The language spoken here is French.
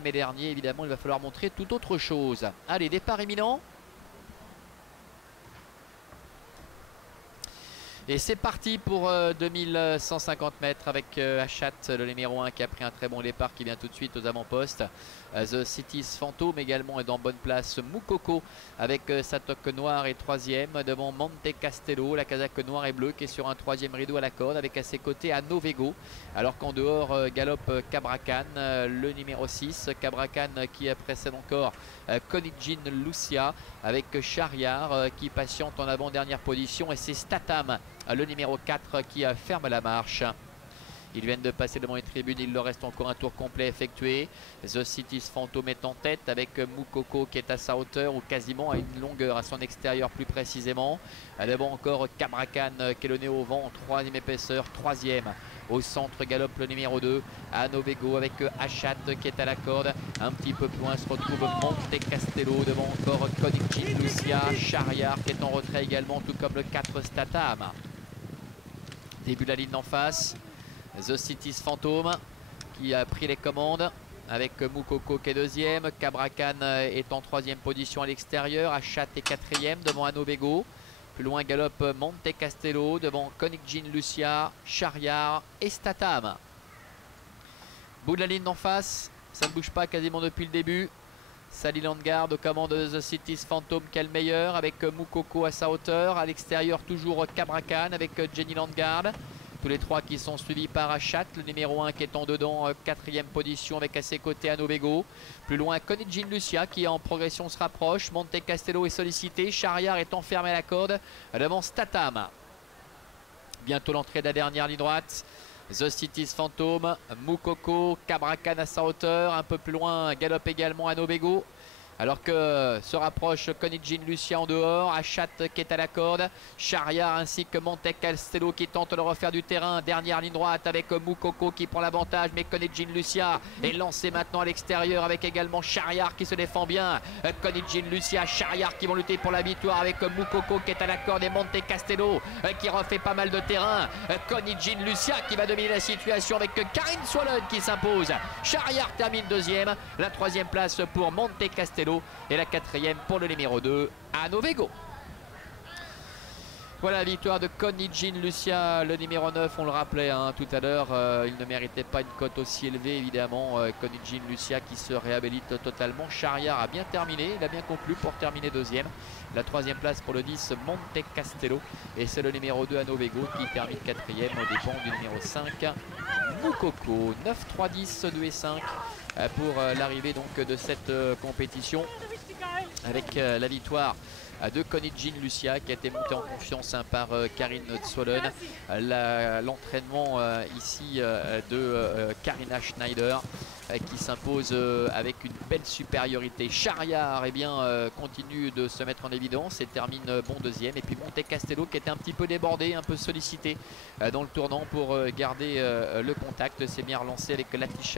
mai dernier, évidemment, il va falloir montrer tout autre chose. Allez, départ imminent. Et c'est parti pour 2150 mètres avec Achat, le numéro 1 qui a pris un très bon départ, qui vient tout de suite aux avant-postes. The Cities Phantom également est dans bonne place. Moukoko avec sa toque noire est troisième. Devant Monte Castello, la casaque noire et bleue qui est sur un troisième rideau à la corde avec à ses côtés Anovego. Alors qu'en dehors galope Cabracan, le numéro 6. Cabracan qui précède encore Konijin Lucia avec Chariard qui patiente en avant-dernière position. Et c'est Statham, le numéro 4 qui ferme la marche. Ils viennent de passer devant les tribunes, il leur reste encore un tour complet effectué. The Cities Phantom est en tête avec Moukoko qui est à sa hauteur ou quasiment à une longueur, à son extérieur plus précisément. Devant encore Cabracan qui est le nez au vent en troisième épaisseur, troisième. Au centre galope le numéro 2, Anovego avec Achat qui est à la corde. Un petit peu plus loin se retrouve Monte Castello, devant encore Konijin Lucia, Chariard qui est en retrait également, tout comme le 4 Statham. Début de la ligne d'en face. The Cities Phantom qui a pris les commandes avec Moukoko qui est deuxième. Cabracan est en troisième position à l'extérieur. Achat est quatrième devant Anovego. Plus loin galope Monte Castello devant Konijin Lucia, Chariard et Statham. Bout de la ligne d'en face, ça ne bouge pas quasiment depuis le début. Sally Landgaard aux commandes de The Cities Phantom qui est le meilleur avec Moukoko à sa hauteur. À l'extérieur toujours Cabracan avec Jenny Landgaard. Tous les trois qui sont suivis par Achat, le numéro 1 qui est en dedans, quatrième position avec à ses côtés Anovego. Plus loin, Konijin Lucia qui en progression se rapproche. Monte Castello est sollicité. Chariard est enfermé à la corde devant Statham. Bientôt l'entrée de la dernière ligne droite. The Cities Phantom, Moukoko, Cabracan à sa hauteur. Un peu plus loin, galope également Anovego. Alors que se rapproche Konijin Lucia en dehors, Achat qui est à la corde, Chariard ainsi que Monte Castello qui tente de refaire du terrain. Dernière ligne droite avec Moukoko qui prend l'avantage, mais Konijin Lucia est lancé maintenant à l'extérieur avec également Chariard qui se défend bien. Konijin Lucia, Chariard qui vont lutter pour la victoire avec Moukoko qui est à la corde et Monte Castello qui refait pas mal de terrain. Konijin Lucia qui va dominer la situation avec Karin Swollen qui s'impose. Chariard termine deuxième, la troisième place pour Monte Castello. Et la quatrième pour le numéro 2, Anovego. Voilà la victoire de Konijin Lucia, le numéro 9, on le rappelait tout à l'heure, il ne méritait pas une cote aussi élevée évidemment. Konijin Lucia qui se réhabilite totalement. Chariard a bien terminé, il a bien conclu pour terminer deuxième. La troisième place pour le 10, Monte Castello. Et c'est le numéro 2, Anovego, qui termine quatrième au dépens du numéro 5, Moukoko. 9, 3, 10, 2 et 5 pour l'arrivée donc de cette compétition avec la victoire de Konijin Lucia qui a été monté en confiance par Karin Swollen. L'entraînement ici de Karina Schneider qui s'impose avec une belle supériorité. Chariard continue de se mettre en évidence et termine bon deuxième. Et puis Monte Castello qui était un petit peu débordé, un peu sollicité dans le tournant pour garder le contact. C'est bien relancé avec Latisha